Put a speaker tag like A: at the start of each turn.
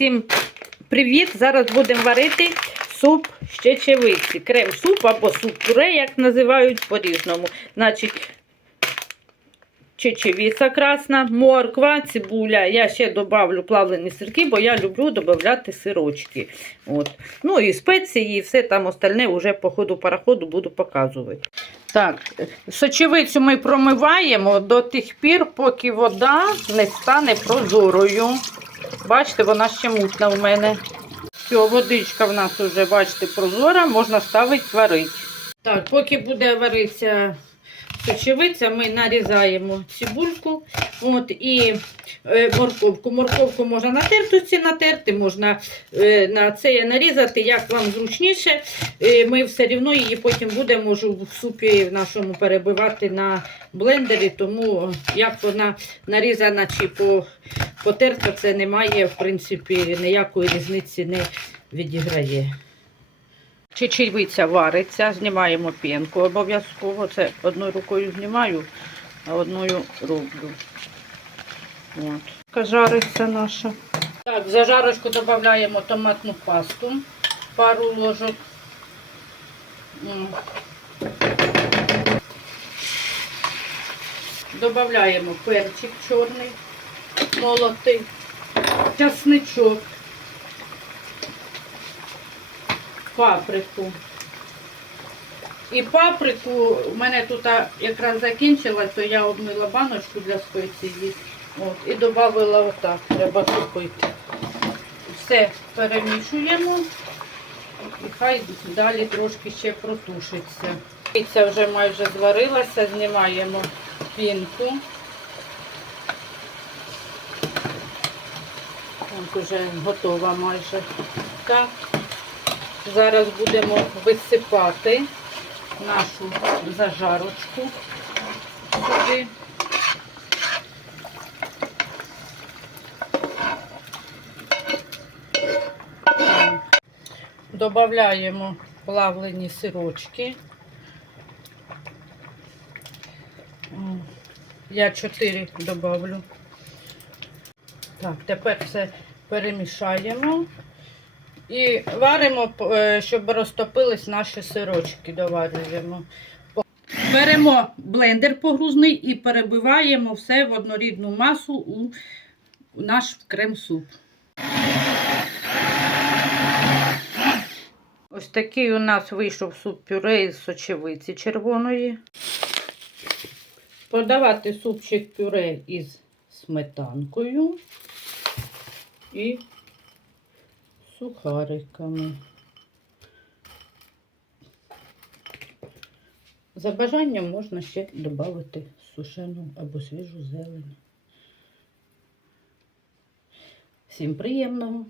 A: Всім привіт! Зараз будемо варити суп з чечевиці. Крем-суп або суп-пюре, як називають по-різному. Значить, чечевиця красна, морква, цибуля. Я ще додавлю плавлені сирки, бо я люблю додати сирочки. От. Ну і спеції, і все там остальне вже по ходу пароходу буду показувати. Так, сочевицю ми промиваємо до тих пір, поки вода не стане прозорою. Бачите, вона ще мутна у мене. Все, водичка в нас вже, бачите, прозора, можна ставити варити. Так, поки буде варитися сочевиця, ми нарізаємо цибульку от, і е, морковку. Морковку можна на тертості натерти, можна е, на це нарізати, як вам зручніше. Е, ми все одно її потім будемо в супі в нашому перебивати на блендері, тому як вона нарізана чи по, потерта, це немає, в принципі, ніякої різниці не відіграє. Чечевиця вариться, знімаємо пінку обов'язково. Це одною рукою знімаю, а одною роблю. От. Жариться наша. Так, в зажарочку додаємо томатну пасту, пару ложок. Додаємо перчик чорний, молотий, часничок. паприку. І паприку у мене тут якраз закінчилась, то я обмила баночку для спеції. От, і додала отак, треба купити. Все перемішуємо і хай далі трошки ще протушиться. Це вже майже зварилася, знімаємо пінку. От вже готова майже. Так. Зараз будемо висипати нашу зажарочку сюди. Додаємо плавлені сирочки. Я 4 добавлю. Так, тепер все перемішаємо. І варимо, е, щоб розтопились наші сирочки, доварюємо. Беремо блендер погрузний і перебиваємо все в однорідну масу у наш крем-суп. Ось такий у нас вийшов суп-пюре із сочевиці червоної. Подавати супчик пюре із сметанкою і сухариками. За бажанням можна ще додати сушену або свіжу зелень. Всім приємного!